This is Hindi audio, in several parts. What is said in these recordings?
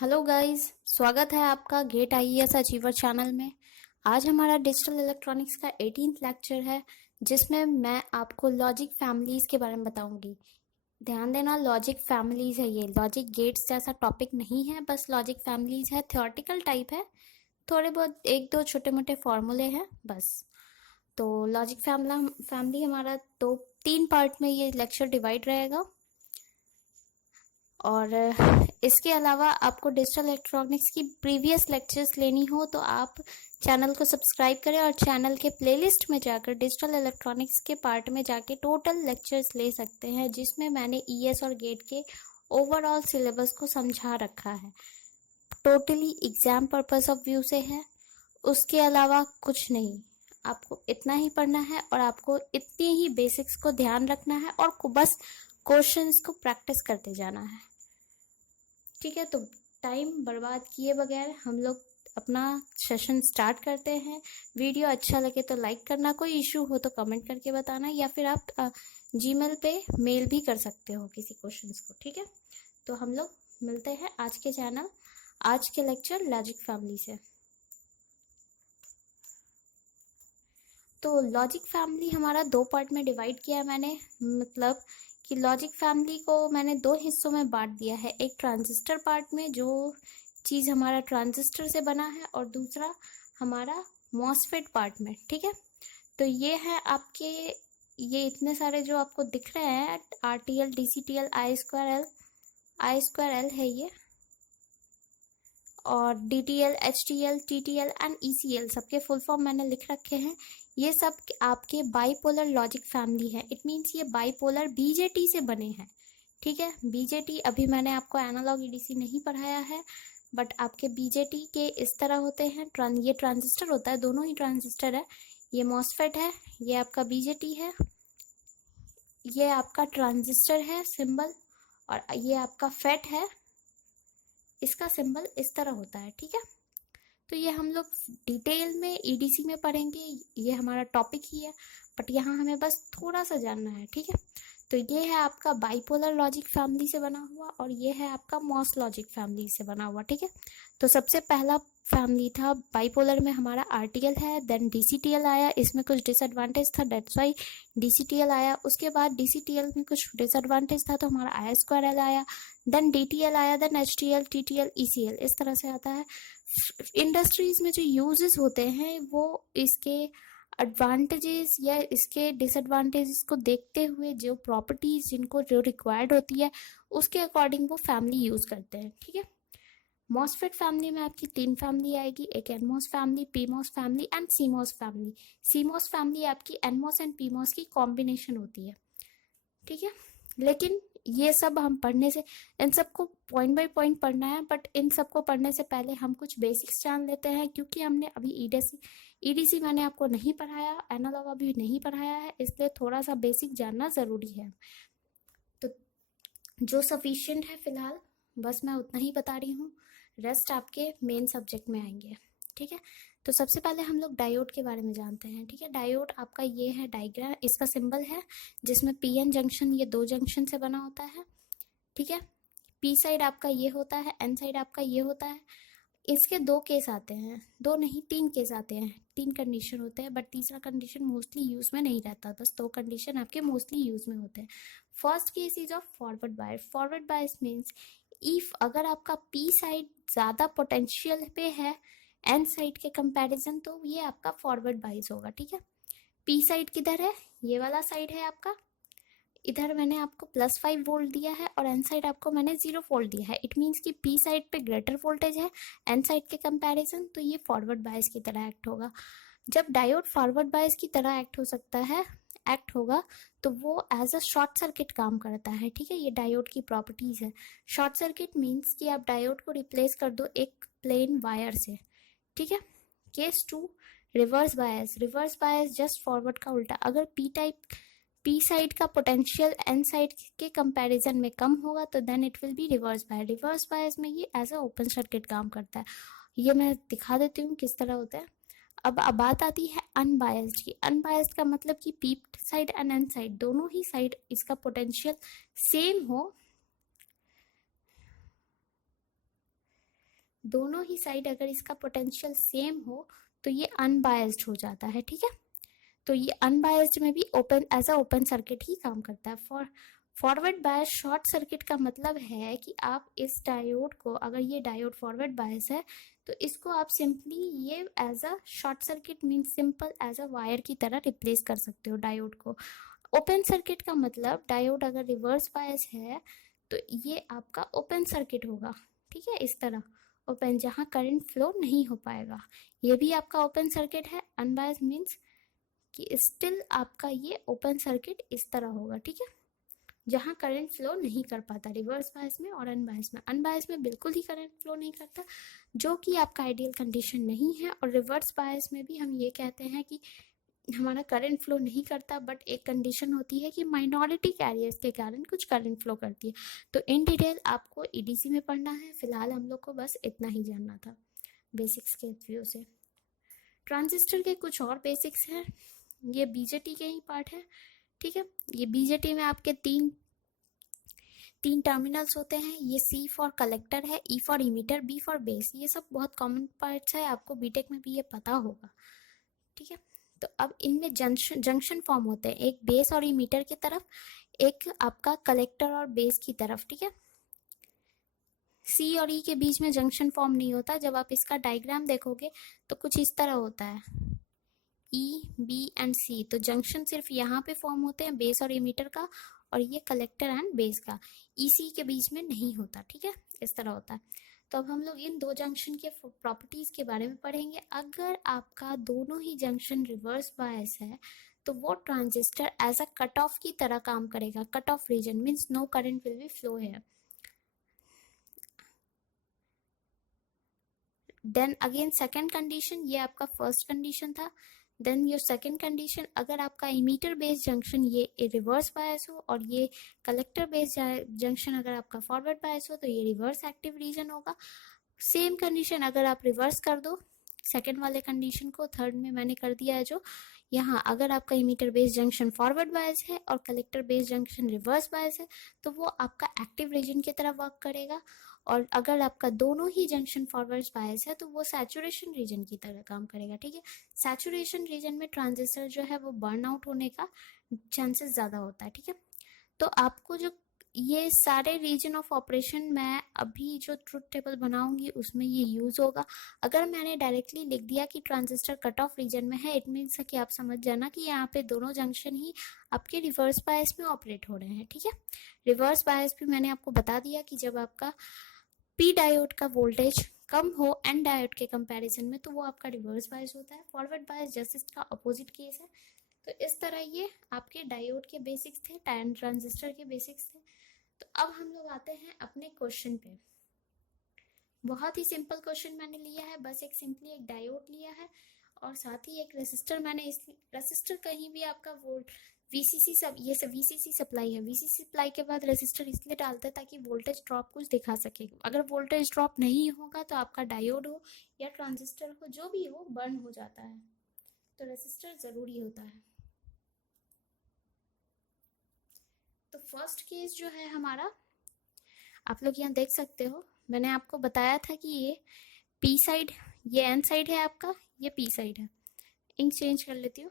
हेलो गाइस, स्वागत है आपका गेट आईएएस अचीवर चैनल में। आज हमारा डिजिटल इलेक्ट्रॉनिक्स का 18th लेक्चर है, जिसमें मैं आपको लॉजिक फैमिलीज के बारे में बताऊंगी। ध्यान देना, लॉजिक फैमिलीज है, ये लॉजिक गेट्स जैसा टॉपिक नहीं है, बस लॉजिक फैमिलीज है, थ्योरेटिकल टाइप है। थोड़े बहुत एक दो छोटे मोटे फॉर्मूले हैं बस। तो लॉजिक फैमिली हमारा दो तीन पार्ट में ये लेक्चर डिवाइड रहेगा। और इसके अलावा आपको डिजिटल इलेक्ट्रॉनिक्स की प्रीवियस लेक्चर्स लेनी हो तो आप चैनल को सब्सक्राइब करें और चैनल के प्लेलिस्ट में जाकर डिजिटल इलेक्ट्रॉनिक्स के पार्ट में जाके टोटल लेक्चर्स ले सकते हैं, जिसमें मैंने ईएस और गेट के ओवरऑल सिलेबस को समझा रखा है। Totally exam purpose of view से है, उसके अलावा कुछ नहीं। आपको इतना ही पढ़ना है और आपको इतनी ही बेसिक्स को ध्यान रखना है और बस क्वेश्चंस को प्रैक्टिस करते जाना है। ठीक है, तो टाइम बर्बाद किए बगैर हम लोग अपना सेशन स्टार्ट करते हैं। वीडियो अच्छा लगे तो लाइक करना, कोई इशू हो तो कमेंट करके बताना, या फिर आप जीमेल पे मेल भी कर सकते हो किसी क्वेश्चंस को। ठीक है, तो हम लोग मिलते हैं आज के लेक्चर लॉजिक फैमिली से। तो लॉजिक फैमिली हमारा दो पार्ट में डिवाइड किया है मैंने, मतलब कि लॉजिक फैमिली को मैंने दो हिस्सों में बांट दिया है। एक ट्रांजिस्टर पार्ट में, जो चीज़ हमारा ट्रांजिस्टर से बना है, और दूसरा हमारा मॉसफेट पार्ट में। ठीक है, तो ये है आपके, ये इतने सारे जो आपको दिख रहे हैं, R T L, D C T L, I square L है ये, और D T L, H T L, T T L and E C L, सबके फुल फॉर्म मैंने लिख रखे हैं। ये सब आपके बाईपोलर लॉजिक फैमिली है। इट मीन्स ये बाईपोलर बीजेटी से बने हैं। ठीक है, बीजेटी अभी मैंने आपको एनालॉग ईडीसी नहीं पढ़ाया है, बट आपके बीजेटी के इस तरह होते हैं। ये ट्रांजिस्टर होता है, दोनों ही ट्रांजिस्टर है। ये मॉसफेट है, ये आपका बीजेटी है, ये आपका ट्रांजिस्टर है सिंबल, और ये आपका फेट है, इसका सिंबल इस तरह होता है। ठीक है, तो ये हम लोग डिटेल में ईडीसी में पढ़ेंगे, ये हमारा टॉपिक ही है, बट यहाँ हमें बस थोड़ा सा जानना है। ठीक है, तो ये है आपका बाइपोलर लॉजिक फैमिली से बना हुआ, और ये है आपका मॉस लॉजिक फैमिली से बना हुआ। ठीक है, तो सबसे पहला फैमिली था बाइपोलर में हमारा आरटीएल है, देन डीसीटीएल आया, इसमें कुछ डिसएडवांटेज था, डेट्स वाई डीसीटीएल आया। उसके बाद डीसीटीएल में कुछ डिसएडवांटेज था, तो हमारा आई स्क्वायर एल आया, देन डीटीएल आया, देन एचटीएल, टीटीएल, ईसीएल, इस तरह से आता है। इंडस्ट्रीज में जो यूजेस होते हैं वो इसके एडवांटेजेस या इसके डिसएडवांटेजेस को देखते हुए, जो प्रॉपर्टीज जिनको जो रिक्वायर्ड होती है उसके अकॉर्डिंग वो फैमिली यूज करते हैं। ठीक है, मॉसफेट फैमिली में आपकी तीन फैमिली आएगी, एक NMOS family, PMOS family and CMOS family. CMOS family आपकी एनमॉस एंड पीमॉस की कॉम्बिनेशन होती है। ठीक है, लेकिन ये सब हम पढ़ने से, इन सबको पॉइंट बाय पॉइंट पढ़ना है, बट इन सबको पढ़ने से पहले हम कुछ बेसिक्स जान लेते हैं, क्योंकि हमने अभी ईडीसी मैंने आपको नहीं पढ़ाया, एनालॉग अभी नहीं पढ़ाया है, इसलिए थोड़ा सा बेसिक जानना ज़रूरी है। तो जो सफिशिएंट है फिलहाल, बस मैं उतना ही बता रही हूँ, रेस्ट आपके मेन सब्जेक्ट में आएंगे। ठीक है, तो सबसे पहले हम लोग डायोड के बारे में जानते हैं। ठीक है, डायोड आपका ये है डायग्राम, इसका सिंबल है, जिसमें पी एन जंक्शन, ये दो जंक्शन से बना होता है। ठीक है, पी साइड आपका ये होता है, एन साइड आपका ये होता है। इसके दो केस आते हैं, दो नहीं तीन केस आते हैं, तीन कंडीशन होते हैं, बट तीसरा कंडीशन मोस्टली यूज में नहीं रहता, बस दो कंडीशन आपके मोस्टली यूज में होते हैं। First case is of forward bias. Forward bias means if अगर आपका पी साइड ज़्यादा पोटेंशियल पे है एन साइड के कंपैरिजन, तो ये आपका फॉरवर्ड बायस होगा। ठीक है, पी साइड किधर है, ये वाला साइड है आपका, इधर मैंने आपको +5 वोल्ट दिया है और एन साइड आपको मैंने 0 वोल्ट दिया है। इट मीन्स कि पी साइड पे ग्रेटर वोल्टेज है एन साइड के कंपैरिजन, तो ये फॉरवर्ड बायस की तरह एक्ट होगा। जब डायोड फॉरवर्ड बायस की तरह एक्ट होगा तो वो एज अ शॉर्ट सर्किट काम करता है। ठीक है, ये डायोड की प्रॉपर्टीज है। शॉर्ट सर्किट मीन्स कि आप डायोड को रिप्लेस कर दो एक प्लेन वायर से। ठीक है, case 2 reverse bias. Reverse bias just forward का उल्टा, अगर पी साइड का पोटेंशियल एन साइड के कंपैरिजन में कम होगा तो then it will be reverse bias. Reverse bias में ये एज अ ओपन सर्किट काम करता है। ये मैं दिखा देती हूँ किस तरह होता है। अब बात आती है अनबायस्ड की। अनबायस्ड का मतलब कि P side and N side दोनों ही साइड इसका पोटेंशियल सेम हो, दोनों ही साइड अगर इसका पोटेंशियल सेम हो तो ये अनबायस्ड हो जाता है, ठीक है। तो ये अनबायस्ड में भी open as a open circuit ही काम करता है। फॉरवर्ड बायस शॉर्ट सर्किट का मतलब है कि आप इस डायोड को, अगर ये डायोड फॉरवर्ड बायस है तो इसको आप सिंपली ये as a short circuit mean simple as a wire की तरह रिप्लेस कर सकते हो डायोड को। ओपन सर्किट का मतलब डायोड अगर रिवर्स बायस है तो ये आपका ओपन सर्किट होगा, ठीक है, इस तरह ओपन, जहाँ करंट फ्लो नहीं हो पाएगा। ये भी आपका ओपन सर्किट है। अनबायस मीन्स कि स्टिल आपका ये ओपन सर्किट इस तरह होगा, ठीक है, जहाँ करंट फ्लो नहीं कर पाता रिवर्स बायस में और अनबायस में। अनबायस में बिल्कुल ही करंट फ्लो नहीं करता, जो कि आपका आइडियल कंडीशन नहीं है। और रिवर्स बायस में भी हम ये कहते हैं कि हमारा करंट फ्लो नहीं करता, बट एक कंडीशन होती है कि माइनॉरिटी कैरियर्स के कारण कुछ करंट फ्लो करती है। तो इन डिटेल आपको ईडीसी में पढ़ना है। फिलहाल हम लोग को बस इतना ही जानना था बेसिक्स के व्यू से। ट्रांजिस्टर के कुछ और बेसिक्स हैं, ये बीजेटी के ही पार्ट है, ठीक है। ये बीजेटी में आपके तीन टर्मिनल्स होते हैं। ये सी फॉर कलेक्टर है, E for emitter, B for base. ये सब बहुत कॉमन पार्ट्स है, आपको बीटेक में भी ये पता होगा, ठीक है। तो अब इनमें जंक्शन फॉर्म होते हैं, एक बेस और इमीटर की तरफ, एक आपका कलेक्टर और बेस की तरफ, ठीक है। सी और ई के बीच में जंक्शन फॉर्म नहीं होता। जब आप इसका डायग्राम देखोगे तो कुछ इस तरह होता है, ई बी एंड सी। तो जंक्शन सिर्फ यहाँ पे फॉर्म होते हैं बेस और इमीटर का, और ये कलेक्टर एंड बेस का। ईसी के बीच में नहीं होता, ठीक है, इस तरह होता है। तो अब हम लोग इन दो जंक्शन के प्रॉपर्टीज के बारे में पढ़ेंगे। अगर आपका दोनों ही जंक्शन रिवर्स बायस है तो वो transistor as a cut off की तरह काम करेगा। Cut off region means no current will be flow है। देन अगेन सेकेंड कंडीशन, ये आपका फर्स्ट कंडीशन था। देन योर सेकेंड कंडीशन, अगर आपका इमीटर बेस्ड जंक्शन ये रिवर्स बायस हो और ये कलेक्टर बेस्ड जंक्शन अगर आपका फॉरवर्ड बायस हो तो ये रिवर्स एक्टिव रीजन होगा। सेम कंडीशन अगर आप रिवर्स कर दो सेकेंड वाले कंडीशन को, थर्ड में मैंने कर दिया है जो यहाँ, अगर आपका emitter based junction forward bias है और collector based junction reverse bias है तो वो आपका एक्टिव रीजन की तरह वर्क करेगा। और अगर आपका दोनों ही जंक्शन फॉरवर्ड बायस है तो वो सैचुरेशन रीजन की तरह काम करेगा, ठीक है। सैचुरेशन रीजन में ट्रांजिस्टर जो है वो बर्न आउट होने का चांसेस ज़्यादा होता है, ठीक है। तो आपको जो ये सारे रीजन ऑफ ऑपरेशन मैं अभी जो ट्रुथ टेबल बनाऊंगी उसमें ये यूज़ होगा। अगर मैंने डायरेक्टली लिख दिया कि ट्रांजिस्टर कट ऑफ रीजन में है, इट मीन्स कि आप समझ जाना कि यहाँ पे दोनों जंक्शन ही आपके रिवर्स बायस में ऑपरेट हो रहे हैं, ठीक है। रिवर्स बायस भी मैंने आपको बता दिया कि जब आपका पी डायोड का वोल्टेज कम हो एन डायोड के कंपैरिजन में तो वो आपका रिवर्स बायस होता है। फॉरवर्ड बायस जस्ट इसका अपोजिट केस है। तो इस तरह ये आपके डायोड के बेसिक्स थे, ट्रांजिस्टर के बेसिक्स थे। तो अब हम लोग आते हैं अपने क्वेश्चन पे। बहुत ही सिंपल क्वेश्चन मैंने लिया है, बस एक सिंपली एक डायोड लिया है और साथ ही एक रेसिस्टर। मैंने इस रेसिस्टर कहीं भी आपका वोल्ट वीसीसी सब, ये सब वीसीसी सप्लाई है। वीसीसी सप्लाई के बाद रेसिस्टर इसलिए डालते हैं ताकि वोल्टेज ड्रॉप कुछ दिखा सके। अगर वोल्टेज ड्रॉप नहीं होगा तो आपका डायोड हो या ट्रांजिस्टर हो जो भी हो बर्न हो जाता है। तो रेसिस्टर ज़रूरी होता है। तो फर्स्ट केस जो है हमारा, आप लोग यहाँ देख सकते हो, मैंने आपको बताया था कि ये पी साइड, ये एन साइड है आपका, ये पी साइड है। इंक चेंज कर लेती हूँ,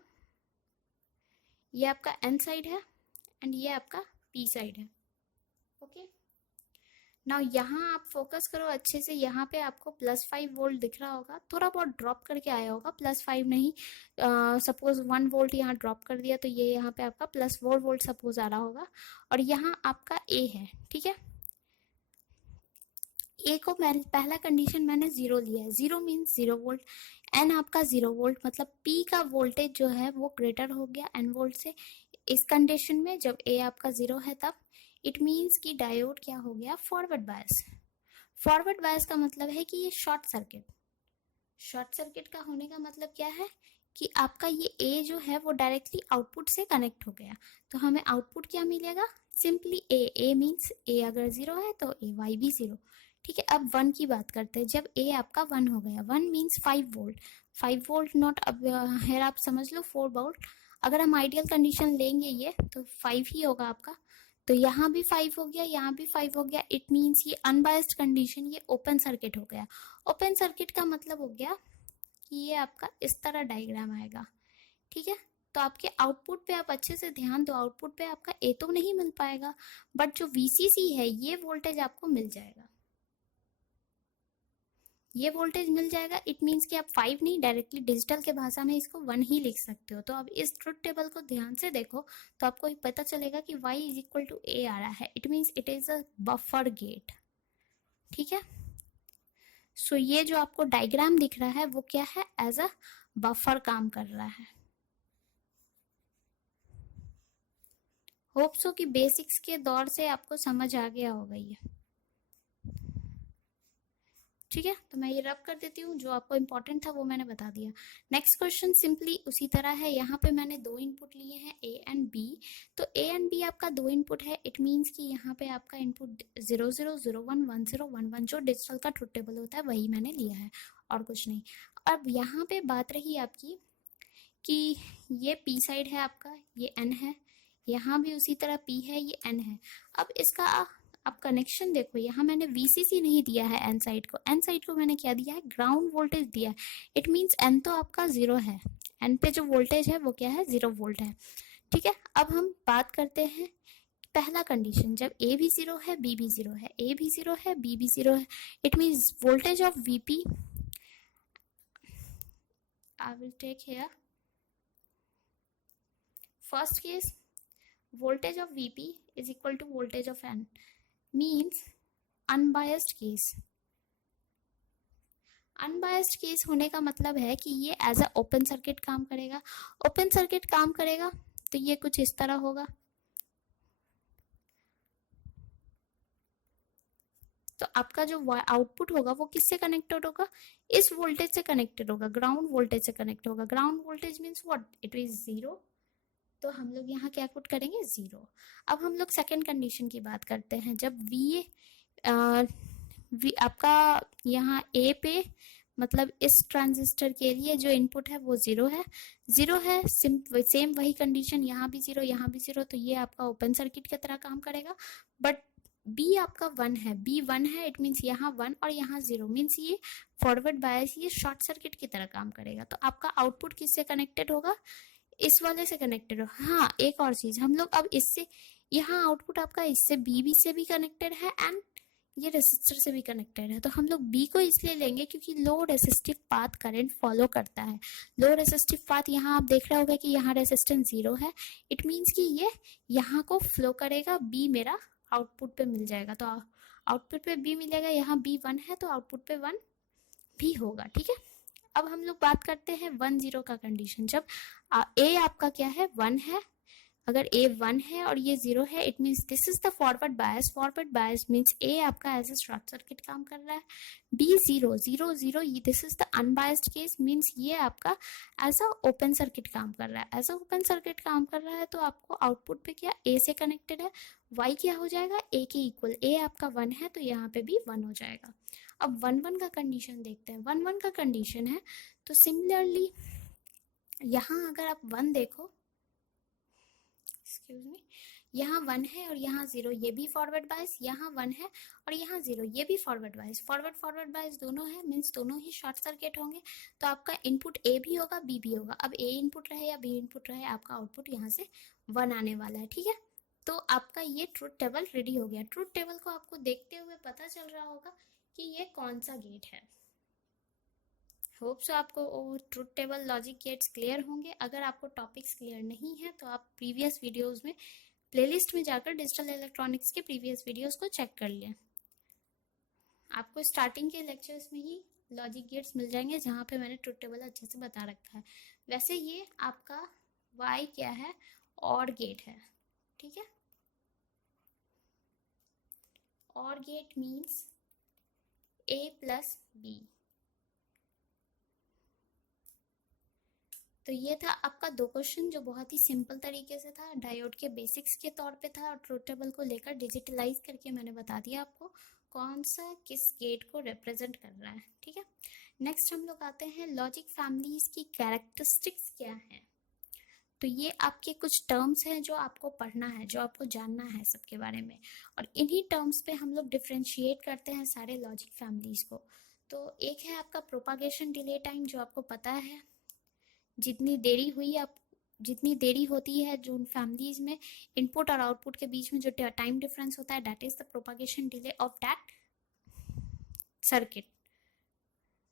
ये आपका एन साइड है एंड ये आपका पी साइड है, ओके। नाउ यहाँ आप फोकस करो अच्छे से, यहाँ पे आपको +5 वोल्ट दिख रहा होगा, थोड़ा बहुत ड्रॉप करके आया होगा, +5 नहीं, सपोज 1 वोल्ट यहाँ ड्रॉप कर दिया तो ये यहाँ पे आपका +4 वोल्ट सपोज आ रहा होगा। और यहाँ आपका ए है, ठीक है। ए को पहला कंडीशन मैंने 0 लिया है, 0 मीन्स 0 वोल्ट। एन आपका 0 वोल्ट, मतलब पी का वोल्टेज जो है वो ग्रेटर हो गया एन वोल्ट से। इस कंडीशन में जब ए आपका 0 है तब इट मीन्स कि डायोड क्या हो गया, फॉरवर्ड बायस। फॉरवर्ड बायस का मतलब है कि ये शॉर्ट सर्किट। शॉर्ट सर्किट का होने का मतलब क्या है कि आपका ये ए जो है वो डायरेक्टली आउटपुट से कनेक्ट हो गया। तो हमें आउटपुट क्या मिलेगा, सिंपली ए। ए मीन्स ए अगर 0 है तो ए वाई भी 0, ठीक है। अब 1 की बात करते हैं। जब ए आपका 1 हो गया, 1 मीन्स 5 वोल्ट। 5 वोल्ट नॉट, अब है आप समझ लो 4 वोल्ट। अगर हम आइडियल कंडीशन लेंगे ये तो 5 ही होगा आपका। तो यहाँ भी 5 हो गया, यहाँ भी 5 हो गया। इट मीन्स ये अनबायस्ड कंडीशन, ये ओपन सर्किट हो गया। ओपन सर्किट का मतलब हो गया कि ये आपका इस तरह डायग्राम आएगा, ठीक है। तो आपके आउटपुट पे आप अच्छे से ध्यान दो, आउटपुट पे आपका ए तो नहीं मिल पाएगा, बट जो वीसीसी है ये वोल्टेज आपको मिल जाएगा, ये वोल्टेज मिल जाएगा। इट मीन्स कि आप 5 नहीं, डायरेक्टली डिजिटल के भाषा में इसको 1 ही लिख सकते हो। तो अब इस ट्रुथ टेबल को ध्यान से देखो तो आपको पता चलेगा कि y is equal to A आ रहा है। It means it is a buffer gate, ठीक है। सो ये जो आपको डायग्राम दिख रहा है वो क्या है, एज अ बफर काम कर रहा है। होप सो कि बेसिक्स के दौर से आपको समझ आ गया होगा ये, ठीक है। तो मैं ये रब कर देती हूँ, जो आपको इंपॉर्टेंट था वो मैंने बता दिया। नेक्स्ट क्वेश्चन सिंपली उसी तरह है। यहाँ पे मैंने 2 इनपुट लिए हैं, ए एंड बी। तो ए एंड बी आपका 2 इनपुट है। इट मीन्स कि यहाँ पे आपका इनपुट 0 0 0 1 1 0 1 1 जो डिजिटल का ट्रुथ टेबल होता है वही मैंने लिया है और कुछ नहीं। अब यहाँ पे बात रही आपकी कि ये पी साइड है आपका, ये एन है, यहाँ भी उसी तरह पी है, ये एन है। अब इसका आप कनेक्शन देखो, यहाँ मैंने वीसीसी नहीं दिया है एन साइड को, एन साइड को मैंने क्या दिया है, ग्राउंड वोल्टेज दिया है। इट मीन्स एन तो आपका 0 है, एन पे जो वोल्टेज है वो क्या है, 0 वोल्ट है, ठीक है। अब हम बात करते हैं पहला कंडीशन, जब ए भी 0 है बी भी 0 है, ए भी 0 है बी भी 0 है। It means voltage of VP, I will take here first case, voltage of Vp is equal to voltage of N, means unbiased case। Unbiased case होने का मतलब है कि ये एज अ ओपन सर्किट काम करेगा। ओपन सर्किट काम करेगा तो ये कुछ इस तरह होगा। तो आपका जो आउटपुट होगा वो किससे कनेक्टेड होगा, इस वोल्टेज से कनेक्टेड होगा, ग्राउंड वोल्टेज से कनेक्ट होगा। Ground voltage means what, it is 0। तो हम लोग यहाँ क्या पुट करेंगे, 0। अब हम लोग सेकेंड कंडीशन की बात करते हैं। जब आपका यहाँ ए पे, मतलब इस ट्रांजिस्टर के लिए जो इनपुट है वो 0 है, 0 है। सेम वही कंडीशन, यहाँ भी 0 यहाँ भी 0, तो ये आपका ओपन सर्किट की तरह काम करेगा। बट बी आपका 1 है, बी 1 है। इट मीन्स यहाँ 1 और यहाँ 0, मीन्स ये फॉरवर्ड बायस, ये शॉर्ट सर्किट की तरह काम करेगा। तो आपका आउटपुट किससे कनेक्टेड होगा, इस वाले से कनेक्टेड हो। हाँ, एक और चीज, हम लोग अब इससे, यहाँ आउटपुट आपका इससे बी से भी कनेक्टेड है एंड ये रेसिस्टर से भी कनेक्टेड है। तो हम लोग बी को इसलिए लेंगे क्योंकि लो रेसिस्टिव पाथ करंट फॉलो करता है। लो रेसिस्टिव पाथ, यहाँ आप देख रहे होगे कि यहाँ रेसिस्टेंस 0 है। इट मीन्स कि ये यहाँ को फ्लो करेगा, बी मेरा आउटपुट पे मिल जाएगा। तो आउटपुट पे बी मिलेगा, यहाँ बी 1 है तो आउटपुट पे 1 भी होगा, ठीक है। अब हम लोग बात करते हैं 1 0 का कंडीशन। जब ए आपका क्या है, 1 है, अगर ए 1 है और ये 0 है, it means this is the forward bias. Forward bias means a आपका एज ए शॉर्ट सर्किट काम कर रहा है। B 0 0 0, this is the unbiased case, means ये आपका एज अ ओपन सर्किट काम कर रहा है। एज अ ओपन सर्किट काम कर रहा है तो आपको आउटपुट पे क्या, ए से कनेक्टेड है, वाई क्या हो जाएगा, ए के इक्वल। ए आपका 1 है तो यहाँ पे भी 1 हो जाएगा। अब 1 1 का कंडीशन देखते हैं। 1 1 का कंडीशन है तो सिमिलरली यहाँ अगर आप 1 देखो, एक्सक्यूज मी, यहाँ 1 है और यहाँ 0, ये भी फॉरवर्ड बायस। यहाँ 1 है और यहाँ 0, ये भी फॉरवर्ड बायस। फॉरवर्ड बायस दोनों है, मीन्स दोनों ही शॉर्ट सर्किट होंगे। तो आपका इनपुट ए भी होगा बी भी होगा। अब ए इनपुट रहे या बी इनपुट रहे, आपका आउटपुट यहाँ से 1 आने वाला है, ठीक है। तो आपका ये ट्रुथ टेबल रेडी हो गया। ट्रुथ टेबल को आपको देखते हुए पता चल रहा होगा कि ये कौन सा गेट है। होप सो आपको truth table logic gates clear होंगे। अगर आपको टॉपिक्स क्लियर नहीं है तो आप प्रीवियस वीडियोस में, प्लेलिस्ट में जाकर डिजिटल इलेक्ट्रॉनिक्स के प्रीवियस वीडियोस को चेक कर लें। आपको स्टार्टिंग के लेक्चर्स में ही लॉजिक गेट्स मिल जाएंगे जहाँ पे मैंने ट्रुथ टेबल अच्छे से बता रखा है। वैसे ये आपका वाई क्या है, और गेट है, ठीक है। और गेट मीन्स ए प्लस बी। तो ये था आपका 2 क्वेश्चन जो बहुत ही सिंपल तरीके से था, डायोड के बेसिक्स के तौर पे था, और ट्रुथ टेबल को लेकर डिजिटलाइज करके मैंने बता दिया आपको कौन सा किस गेट को रिप्रेजेंट कर रहा है, ठीक है। नेक्स्ट हम लोग आते हैं लॉजिक फैमिलीज की कैरेक्टरिस्टिक्स क्या है। तो ये आपके कुछ टर्म्स हैं जो आपको पढ़ना है, जो आपको जानना है सबके बारे में, और इन्हीं टर्म्स पे हम लोग डिफ्रेंशिएट करते हैं सारे लॉजिक फैमिलीज को। तो एक है आपका प्रोपागेशन डिले टाइम, जो आपको पता है जितनी देरी होती है जो उन फैमिलीज में इनपुट और आउटपुट के बीच में जो टाइम डिफरेंस होता है, that is the propagation delay of that circuit.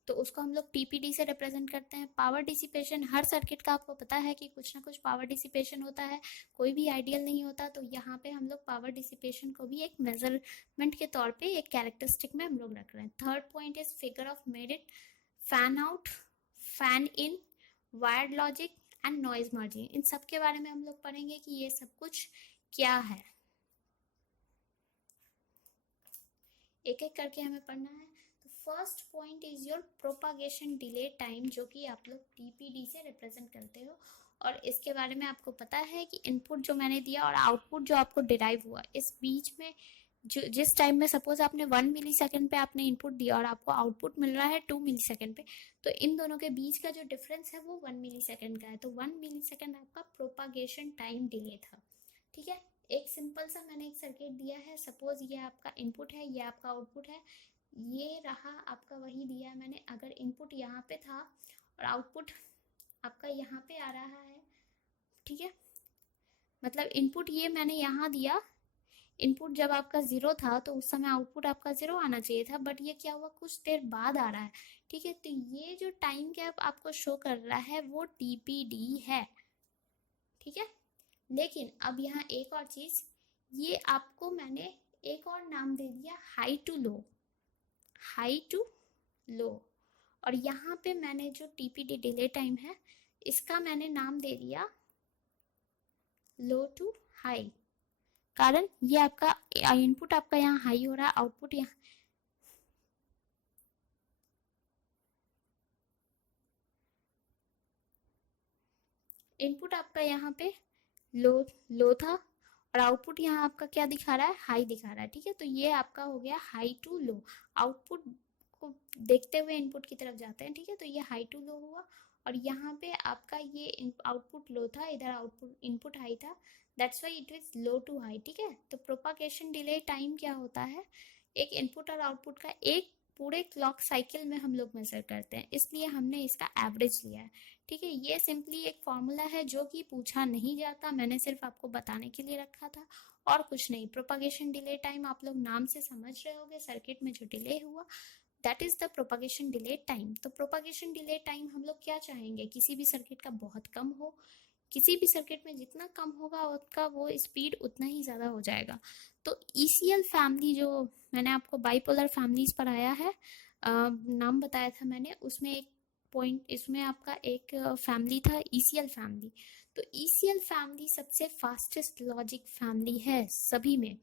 तो उसको हम लोग टीपीडी से रिप्रेजेंट करते हैं। पावर डिसिपेशन, हर सर्किट का आपको पता है कि कुछ ना कुछ पावर डिसिपेशन होता है, कोई भी आइडियल नहीं होता। तो यहाँ पे हम लोग पावर डिसिपेशन को भी एक मेजरमेंट के तौर पे एक कैरेक्टरिस्टिक में हम लोग रख रहे हैं। Third point is figure of merit, fan out, fan in, wired logic and noise margin. इन सब के बारे में हम लोग पढ़ेंगे कि ये सब कुछ क्या है, एक एक करके हमें पढ़ना है। तो first point is your propagation delay time, जो कि आप लोग टीपीडी से रिप्रेजेंट करते हो। और इसके बारे में आपको पता है कि इनपुट जो मैंने दिया और आउटपुट जो आपको डिराइव हुआ, इस बीच में जो जिस टाइम में सपोज आपने 1 मिली सेकेंड पे आपने इनपुट दिया और आपको आउटपुट मिल रहा है 2 मिली सेकेंड पे, तो इन दोनों के बीच का जो डिफरेंस है वो 1 मिली सेकेंड का है। तो 1 मिली सेकेंड आपका प्रोपागेशन टाइम डिले था। ठीक है, एक सिंपल सा मैंने एक सर्किट दिया है, सपोज ये आपका इनपुट है, ये आपका आउटपुट है, ये रहा आपका वही दिया है मैंने। अगर इनपुट यहाँ पे था और आउटपुट आपका यहाँ पे आ रहा है, ठीक है, मतलब इनपुट ये मैंने यहाँ दिया, इनपुट जब आपका 0 था तो उस समय आउटपुट आपका 0 आना चाहिए था, बट ये क्या हुआ, कुछ देर बाद आ रहा है। ठीक है, तो ये जो टाइम गैप आपको शो कर रहा है वो टीपीडी है। ठीक है, लेकिन अब यहाँ एक और चीज, ये आपको मैंने एक और नाम दे दिया, high to low, high to low. और यहाँ पे मैंने जो टीपीडी डिले टाइम है इसका मैंने नाम दे दिया लो टू हाई, कारण ये आपका इनपुट आपका यहाँ हाई हो रहा है, आउटपुट यहाँ, इनपुट आपका यहाँ पे लो था और आउटपुट यहाँ आपका क्या दिखा रहा है, हाई दिखा रहा है। ठीक है, तो ये आपका हो गया हाई टू लो, आउटपुट को देखते हुए इनपुट की तरफ जाते हैं। ठीक है, तो ये हाई टू लो हुआ और यहाँ पे आपका ये आउटपुट लो था, इधर आउटपुट इनपुट हाई था, that's why it is low to high. ठीक है, तो प्रोपागेशन डिले टाइम क्या होता है, एक इनपुट और आउटपुट का एक पूरे क्लॉक साइकिल में हम लोग मेजर करते हैं, इसलिए हमने इसका एवरेज लिया है। ठीक है, ये सिंपली एक फॉर्मूला है जो कि पूछा नहीं जाता, मैंने सिर्फ आपको बताने के लिए रखा था और कुछ नहीं। प्रोपागेशन डिले टाइम आप लोग नाम से समझ रहे होगे, सर्किट में जो डिले हुआ that is the propagation delay time. तो प्रोपागेशन डिले टाइम हम लोग क्या चाहेंगे, किसी भी सर्किट का बहुत कम हो, किसी भी सर्किट में जितना कम होगा उसका वो स्पीड उतना ही ज़्यादा हो जाएगा। तो ईसीएल फैमिली जो मैंने आपको बाइपोलर फैमिलीज पढ़ाया है, नाम बताया था मैंने, उसमें एक पॉइंट, इसमें आपका एक फैमिली था ईसीएल फैमिली। तो ईसीएल फैमिली सबसे फास्टेस्ट लॉजिक फैमिली है सभी में।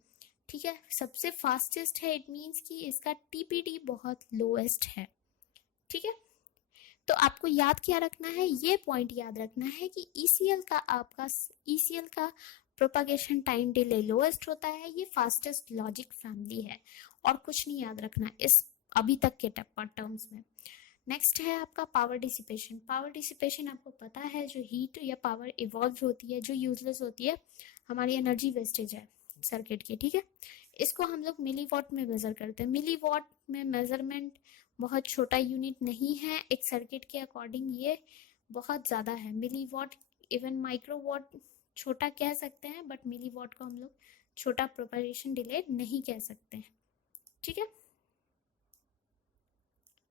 ठीक है, सबसे फास्टेस्ट है, इट मीन्स कि इसका टीपीडी बहुत लोएस्ट है। ठीक है, तो आपको याद क्या रखना है, ये पॉइंट याद रखना है कि ईसीएल का प्रोपागेशन टाइम डिले लोएस्ट होता है, ये फास्टेस्ट लॉजिक फैमिली है, और कुछ नहीं याद रखना इस अभी तक के टर्म्स में। नेक्स्ट है आपका पावर डिसिपेशन। पावर डिसिपेशन आपको पता है, जो हीट या पावर इवॉल्व होती है, जो यूजलेस होती है, हमारी एनर्जी वेस्टेज है सर्किट की। ठीक है, इसको हम लोग मिली वॉट में मेजर करते हैं। मिली वॉट में मेजरमेंट बहुत छोटा यूनिट नहीं है, एक सर्किट के अकॉर्डिंग ये बहुत ज़्यादा है। मिली वॉट, इवन माइक्रो वॉट छोटा कह सकते हैं, बट मिली वॉट को हम लोग छोटा प्रोपगेशन डिले नहीं कह सकते हैं। ठीक है,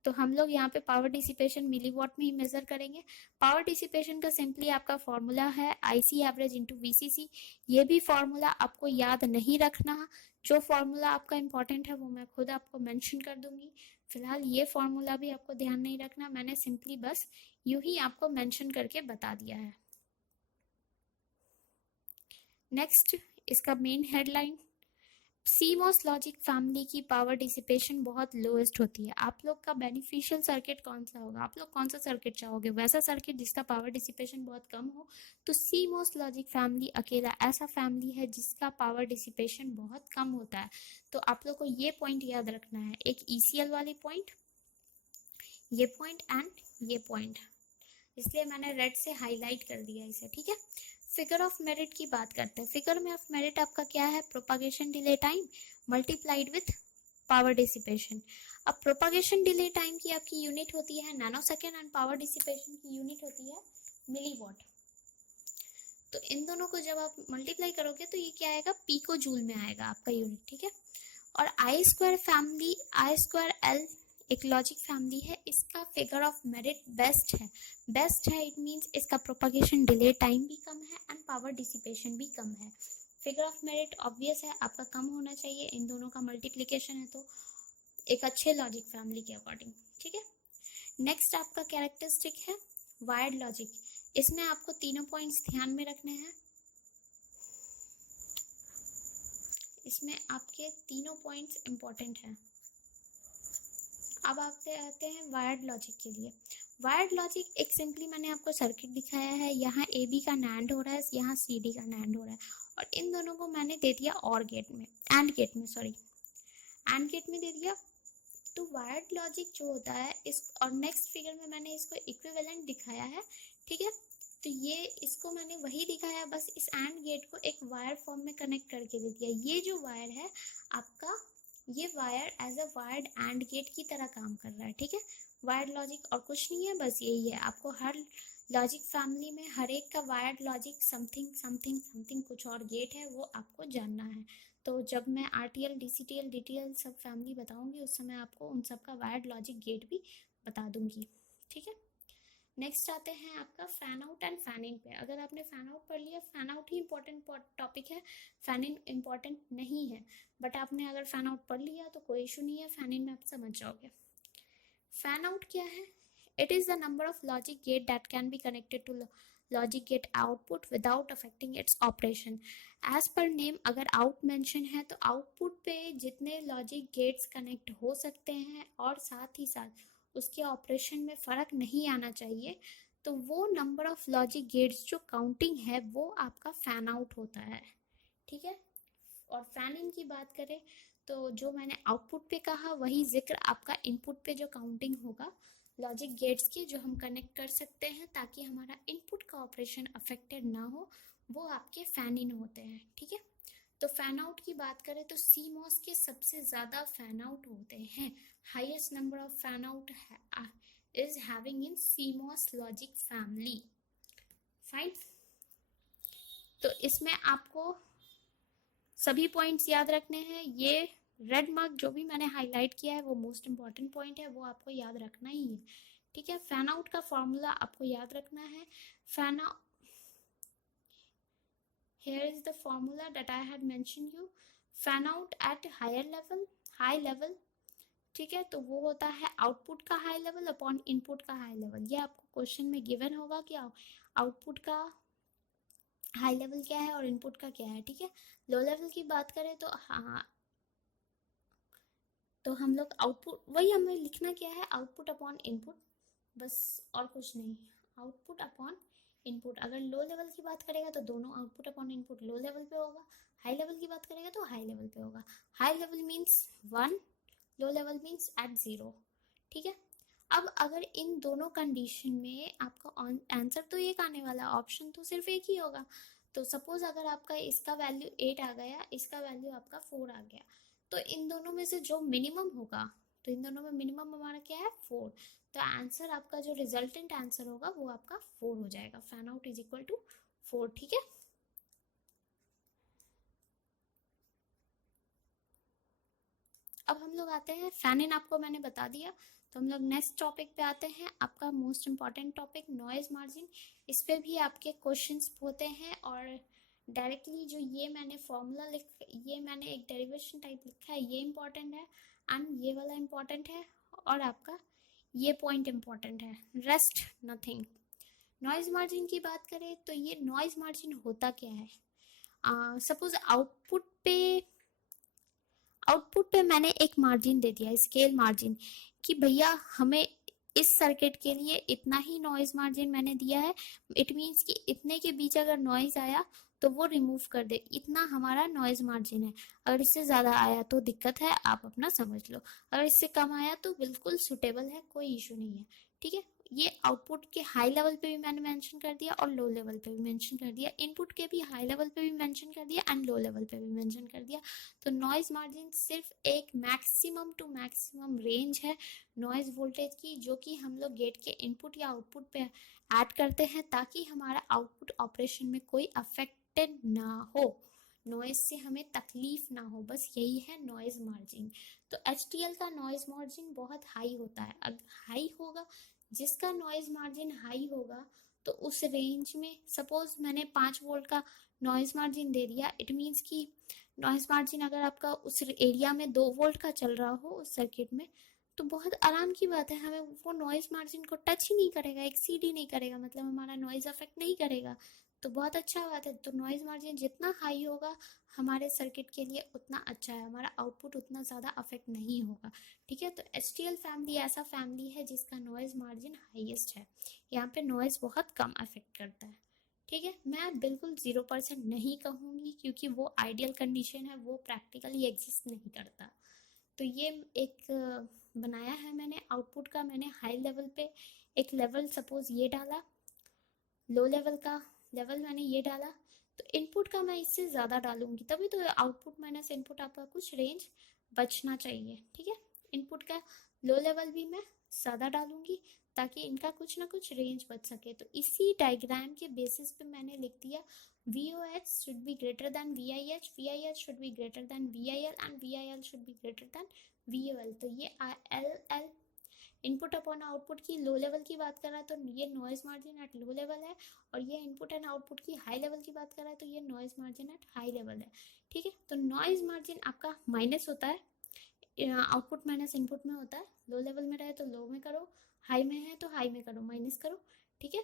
तो हम लोग यहाँ पे पावर डिसिपेशन मिलीवॉट में ही मेजर करेंगे। पावर डिसिपेशन का सिंपली आपका फॉर्मूला है आईसी एवरेज इंटू वीसीसी। ये भी फॉर्मूला आपको याद नहीं रखना, जो फॉर्मूला आपका इंपॉर्टेंट है वो मैं खुद आपको मेंशन कर दूंगी। फिलहाल ये फॉर्मूला भी आपको ध्यान नहीं रखना, मैंने सिंपली बस यूं ही आपको मेंशन करके बता दिया है। नेक्स्ट, इसका main headline, CMOS logic family की पावर डिसिपेशन बहुत लोएस्ट होती है। आप लोग का बेनिफिशियल सर्किट कौन सा होगा, आप लोग कौन सा सर्किट चाहोगे, वैसा सर्किट जिसका पावर डिसिपेशन बहुत कम हो। तो सीमॉस लॉजिक फैमिली अकेला ऐसा फैमिली है जिसका पावर डिसिपेशन बहुत कम होता है। तो आप लोग को ये पॉइंट याद रखना है, एक ईसीएल वाली पॉइंट, ये पॉइंट एंड ये पॉइंट। इसलिए मैंने रेड से हाईलाइट कर दिया इसे, ठीक है। फिगर ऑफ मेरिट की बात करते हैं। फिगर में ऑफ मेरिट आपका क्या है, propagation delay time multiplied with power dissipation. अब प्रोपागेशन डिले टाइम की आपकी यूनिट होती है नैनोसेकेंड एंड पावर डिसिपेशन की यूनिट होती है मिलीवॉट। तो इन दोनों को जब आप मल्टीप्लाई करोगे तो ये क्या आएगा, पिको जूल में आएगा आपका यूनिट, ठीक है। और आई स्क्वायर फैमिली, आई स्क्वायर एल एक लॉजिक फैमिली है, इसका फिगर ऑफ मेरिट बेस्ट है। बेस्ट है इट मीन्स इसका प्रोपागेशन डिले टाइम भी कम है एंड पावर डिसिपेशन भी कम है। फिगर ऑफ मेरिट ऑब्वियस है आपका कम होना चाहिए, इन दोनों का मल्टीप्लिकेशन है तो एक अच्छे लॉजिक फैमिली के अकॉर्डिंग, ठीक है। नेक्स्ट आपका कैरेक्टरिस्टिक है वायर्ड लॉजिक। इसमें आपको तीनों पॉइंट्स ध्यान में रखने हैं। इसमें आपके तीनों पॉइंट्स इंपॉर्टेंट हैं। अब आपसे आते हैं वायर्ड लॉजिक के लिए। वायर्ड लॉजिक एक सिंपली मैंने आपको सर्किट दिखाया है, यहाँ ए बी का नैंड हो रहा है, यहाँ सी डी का नैंड हो रहा है और इन दोनों को मैंने दे दिया और गेट में, एंड गेट में, सॉरी एंड गेट में दे दिया। तो वायर्ड लॉजिक जो होता है इस, और नेक्स्ट फिगर में मैंने इसको इक्विवेलेंट दिखाया है, ठीक है। तो ये इसको मैंने वही दिखाया, बस इस एंड गेट को एक वायर फॉर्म में कनेक्ट करके दे दिया। ये जो वायर है आपका, ये wire as a wired AND gate की तरह काम कर रहा है, ठीक है। वायर्ड लॉजिक और कुछ नहीं है, बस यही है। आपको हर लॉजिक फैमिली में हर एक का wired logic something something something कुछ और गेट है, वो आपको जानना है। तो जब मैं RTL, DCTL, DTL सब फैमिली बताऊंगी उस समय आपको उन सब का वायर्ड लॉजिक गेट भी बता दूंगी, ठीक है। नेक्स्ट आते हैं आपका fan out and fan in पे। अगर आपने फैन आउट पढ़ लिया, फैन आउट ही इंपॉर्टेंट टॉपिक है, फैन इन इंपॉर्टेंट नहीं है, बट आपने अगर फैन आउट पढ़ लिया तो कोई इशू नहीं है, फैन इन में आप समझ जाओगे। फैन आउट क्या है, it is the number of logic gate that can be connected to logic gate output without affecting its operation. As per name अगर आउट मेंशन है तो आउटपुट पे जितने लॉजिक गेट्स कनेक्ट हो सकते हैं और साथ ही साथ उसके ऑपरेशन में फ़र्क नहीं आना चाहिए, तो वो नंबर ऑफ लॉजिक गेट्स जो काउंटिंग है वो आपका फैन आउट होता है, ठीक है। और फैन इन की बात करें तो जो मैंने आउटपुट पे कहा वही जिक्र आपका इनपुट पे जो काउंटिंग होगा लॉजिक गेट्स की, जो हम कनेक्ट कर सकते हैं ताकि हमारा इनपुट का ऑपरेशन अफेक्टेड ना हो, वो आपके फैन इन होते हैं, ठीक है। तो फैन आउट की बात करें तो CMOS के सबसे ज़्यादा फैन आउट होते हैं। Highest number of fan out is having in CMOS logic family, fine. तो इसमें आपको सभी पॉइंट्स याद रखने हैं। ये रेड मार्क जो भी मैंने हाईलाइट किया है वो मोस्ट इंपॉर्टेंट पॉइंट है, वो आपको याद रखना ही है, ठीक है। फैन आउट का फॉर्मूला आपको याद रखना है। Fan out, here is the formula that I had mentioned you, fan out at higher level, high level, ठीक है। तो वो होता है आउटपुट का हाई लेवल अपॉन इनपुट का हाई लेवल। ये आपको क्वेश्चन में गिवन होगा कि आउटपुट का हाई लेवल क्या है और इनपुट का क्या है, ठीक है। लो लेवल की बात करें तो हाँ, तो हम लोग आउटपुट, वही हमें लिखना क्या है, आउटपुट अपॉन इनपुट, बस और कुछ नहीं, आउटपुट अपॉन इनपुट। अगर लो लेवल की बात करेगा तो दोनों output upon input low level पे होगा, हाई लेवल की बात करेगा तो हाई लेवल पे होगा। High level means 1, low level means at 0, ठीक है। अब अगर इन दोनों कंडीशन में आपका आंसर तो एक आने वाला, ऑप्शन तो सिर्फ एक ही होगा। तो सपोज अगर आपका इसका वैल्यू 8 आ गया, इसका वैल्यू आपका 4 आ गया, तो इन दोनों में से जो मिनिमम होगा, तो इन दोनों में मिनिमम हमारा क्या है 4, तो आंसर आपका जो रिजल्टेंट आंसर होगा वो आपका 4 हो जाएगा। Fan out is equal to 4, ठीक है। अब हम लोग आते हैं फैन इन, आपको मैंने बता दिया, तो हम लोग नेक्स्ट टॉपिक पे आते हैं, आपका most important topic noise margin. इस पे भी आपके क्वेश्चंस होते हैं और डायरेक्टली जो ये मैंने फॉर्मूला ये मैंने एक डेरिवेशन टाइप लिखा है, ये इंपॉर्टेंट है एंड ये वाला इंपॉर्टेंट है और आपका ये पॉइंट इंपॉर्टेंट है, रेस्ट नथिंग। नॉइज मार्जिन की बात करें तो ये नॉइज मार्जिन होता क्या है, सपोज आउटपुट पे मैंने एक मार्जिन दे दिया, स्केल मार्जिन, कि भैया हमें इस सर्किट के लिए इतना ही नॉइज मार्जिन मैंने दिया है। इट मीन्स कि इतने के बीच अगर नॉइज आया तो वो रिमूव कर दे, इतना हमारा नॉइज मार्जिन है। अगर इससे ज़्यादा आया तो दिक्कत है, आप अपना समझ लो। अगर इससे कम आया तो बिल्कुल सुटेबल है, कोई इशू नहीं है, ठीक है। ये आउटपुट के हाई लेवल पे भी मैंने मेंशन कर दिया और लो लेवल पे भी मेंशन कर दिया, इनपुट के भी हाई लेवल पे भी मेंशन कर दिया एंड लो लेवल पे भी मेंशन कर दिया। तो नॉइज मार्जिन सिर्फ एक मैक्सिमम टू मैक्सिमम रेंज है नॉइज वोल्टेज की, जो कि हम लोग गेट के इनपुट या आउटपुट पे ऐड करते हैं ताकि हमारा आउटपुट ऑपरेशन में कोई अफेक्टेड ना हो, नॉइज से हमें तकलीफ ना हो, बस यही है नॉइज मार्जिन। तो HTL का नॉइज मार्जिन बहुत हाई होता है। अगर हाई होगा, जिसका नॉइज मार्जिन हाई होगा, तो उस रेंज में सपोज मैंने 5 वोल्ट का नॉइज मार्जिन दे दिया, इट मीन्स कि नॉइज मार्जिन अगर आपका उस एरिया में 2 वोल्ट का चल रहा हो उस सर्किट में, तो बहुत आराम की बात है, हमें वो नॉइज मार्जिन को टच ही नहीं करेगा, एक्सीड ही नहीं करेगा, मतलब हमारा नॉइज अफेक्ट नहीं करेगा। तो बहुत अच्छा बात है। तो नॉइज मार्जिन जितना हाई होगा हमारे सर्किट के लिए उतना अच्छा है, हमारा आउटपुट उतना ज़्यादा अफेक्ट नहीं होगा। ठीक है, तो HTL फैमिली ऐसा फैमिली है जिसका नॉइज मार्जिन हाईएस्ट है, यहाँ पे नॉइज बहुत कम अफेक्ट करता है। ठीक है, मैं बिल्कुल 0% नहीं कहूँगी क्योंकि वो आइडियल कंडीशन है, वो प्रैक्टिकली एग्जिस्ट नहीं करता। तो ये एक बनाया है मैंने आउटपुट का, मैंने हाई लेवल पे एक लेवल सपोज ये डाला, लो लेवल का लेवल मैंने ये डाला, तो इनपुट का मैं इससे ज़्यादा डालूंगी, तभी तो आउटपुट माइनस इनपुट आपका कुछ रेंज बचना चाहिए। ठीक है, इनपुट का लो लेवल भी मैं ज़्यादा डालूंगी ताकि इनका कुछ ना कुछ रेंज बच सके। तो इसी डायग्राम के बेसिस पे मैंने लिख दिया VOH should be greater than VIH, VIH should be greater than VIL and VIL should be greater than VOL। तो ये LL इनपुट अपॉन आउटपुट की लो लेवल की बात कर रहा है तो ये noise margin at low level है, और ये इनपुट एंड आउटपुट की हाई लेवल की बात कर रहा है तो ये noise margin at high level है। ठीक है, तो नॉइज मार्जिन आपका माइनस होता है, आउटपुट माइनस इनपुट में होता है, लो लेवल में रहे तो लो में करो, हाई में है तो हाई में करो, माइनस करो। ठीक है,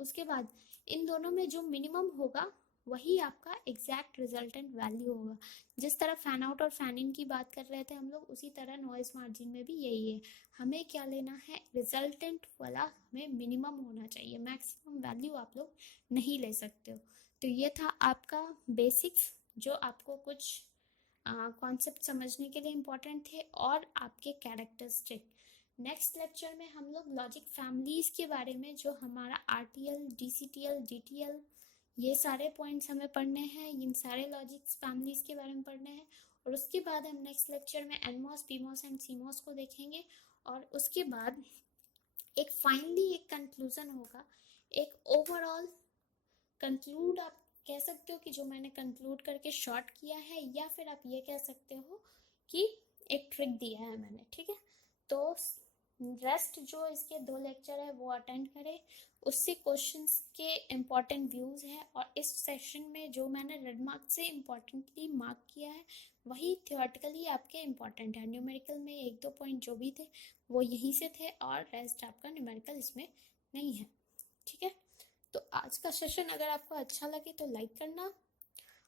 उसके बाद इन दोनों में जो मिनिमम होगा वही आपका एग्जैक्ट रिजल्टेंट वैल्यू होगा। जिस तरह फैन आउट और फैन इन की बात कर रहे थे हम लोग, उसी तरह नॉइज मार्जिन में भी यही है, हमें क्या लेना है, रिजल्टेंट वाला हमें मिनिमम होना चाहिए, मैक्सिमम वैल्यू आप लोग नहीं ले सकते हो। तो ये था आपका बेसिक्स, जो आपको कुछ कॉन्सेप्ट समझने के लिए इम्पोर्टेंट थे, और आपके कैरेक्टरिस्टिक। नेक्स्ट लेक्चर में हम लोग लॉजिक फैमिलीज के बारे में, जो हमारा RTL, DCTL, DTL, ये सारे पॉइंट्स हमें पढ़ने हैं, इन सारे लॉजिक फैमिलीज के बारे में पढ़ने हैं। और उसके बाद हम नेक्स्ट लेक्चर में NMOS, PMOS एंड CMOS को देखेंगे, और उसके बाद एक फाइनली एक कंक्लूजन होगा, एक ओवरऑल कंक्लूड आप कह सकते हो कि जो मैंने कंक्लूड करके शॉर्ट किया है, या फिर आप ये कह सकते हो कि एक ट्रिक दिया है मैंने। ठीक है, तो रेस्ट जो इसके 2 लेक्चर है वो अटेंड करें, उससे क्वेश्चंस के इम्पॉर्टेंट व्यूज है, और इस सेशन में जो मैंने रेड मार्क से इम्पॉर्टेंटली मार्क किया है वही थियोरेटिकली आपके इम्पॉर्टेंट है। न्यूमेरिकल में 1-2 पॉइंट जो भी थे वो यहीं से थे, और रेस्ट आपका न्यूमेरिकल इसमें नहीं है। ठीक है, तो आज का सेशन अगर आपको अच्छा लगे तो लाइक करना,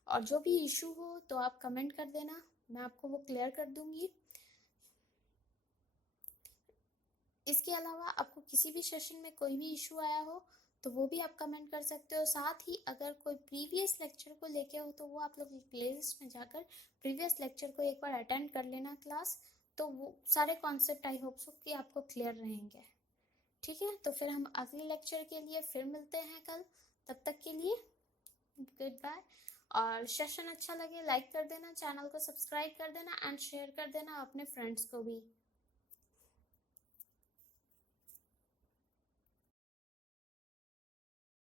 और जो भी इशू हो तो आप कमेंट कर देना, मैं आपको वो क्लियर कर दूंगी। इसके अलावा आपको किसी भी सेशन में कोई भी इशू आया हो तो वो भी आप कमेंट कर सकते हो। साथ ही अगर कोई प्रीवियस लेक्चर को लेके हो तो वो आप लोग प्लेलिस्ट में जाकर प्रीवियस लेक्चर को एक बार अटेंड कर लेना क्लास, तो वो सारे कॉन्सेप्ट आई होप सो कि आपको क्लियर रहेंगे। ठीक है, तो फिर हम अगले लेक्चर के लिए फिर मिलते हैं कल, तब तक के लिए गुड बाय। और सेशन अच्छा लगे लाइक कर देना, चैनल को सब्सक्राइब कर देना एंड शेयर कर देना अपने फ्रेंड्स को भी।